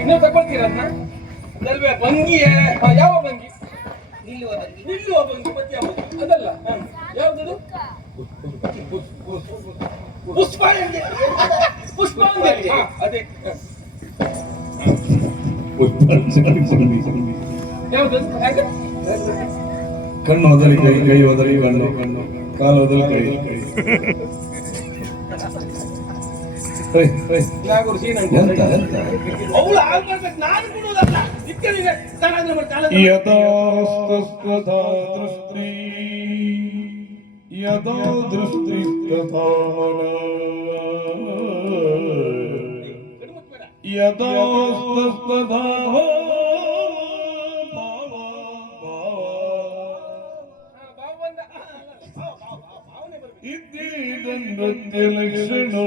ನೀವು ತಗೊಳ್ತೀರ ಅದನ್ನ ಅದಲ್ವೇ ಭಂಗಿಯೇ ಹಾ, ಯಾವ ಭಂಗಿ ನಿಲ್ಲುವ ಭಂಗಿ ನಿಲ್ಲುವ ಭಂಗಿ ಮತ್ತೆ ಯಾವ ಭಂಗಿ? ಅದಲ್ಲ ಪುಷ್ಪಾಂಜಲಿ. ಪುಷ್ಪಾಂಜಲಿ. ಹಾ, ಅದೇ? ಕಣ್ಣು ಒದರಿ ಕೈ ಕೈ ಒದರಿ ಕಣ್ಣು. ಕಣ್ಣು ಕಾಲು ಒದರಿ ಕೈ ಕೈ. ಹೇ, ಹೇ. ನಾಗೂರು ಸೀನಾ ಅಂತ. ಎಂತ നൃത്യലക്ഷണോ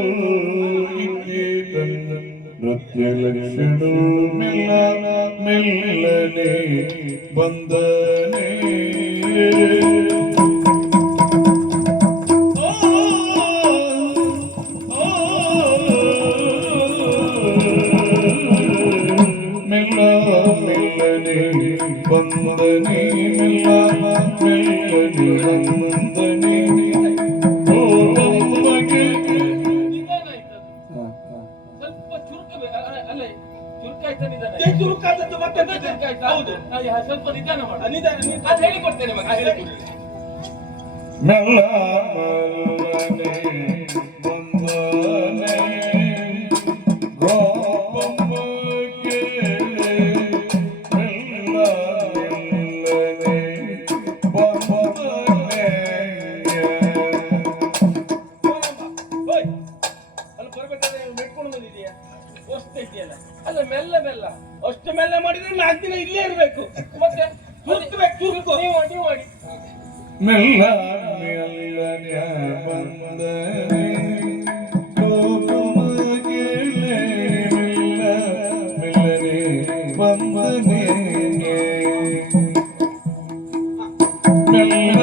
നൃത്യലക്ഷണോ മെല്ല മെല്ലനെ വന്ദനേ മെല്ല മെല്ലനെ വന്ദനേ മെല്ല മെല്ലനെ വന്ദനേ ಚುರುಕಾದದ್ದು ಮತ್ತೆ? ಹೌದು. ಸ್ವಲ್ಪ ನಿಧಾನ ಮಾಡು ನಿಧಾನ. ಅದು ಹೇಳಿಕೊಡ್ತೇನೆ ಮಗ ಹೇಳಿಕೊಡ್ತೇನೆ ಮೆಲ್ಲ ಮೆಲ್ಲ. ಅಷ್ಟು ಮೆಲ್ಲ ಮಾಡಿದ್ರೆ ನಾಲ್ಕು ದಿನ ಇಲ್ಲೇ ಇರಬೇಕು. ಮತ್ತೆ ಬಂದ. ನೀವು ಮಾಡಿ ಮಾಡಿ. ಮೆಲ್ಲ ಮೆಲ್ಲನೆ ಬಂದನೆ. ಗೋಪಮ್ಮಗೆ ಮೆಲ್ಲ ಮೆಲ್ಲನೆ ಬಂದನೆ. ಮೆಲ್ಲ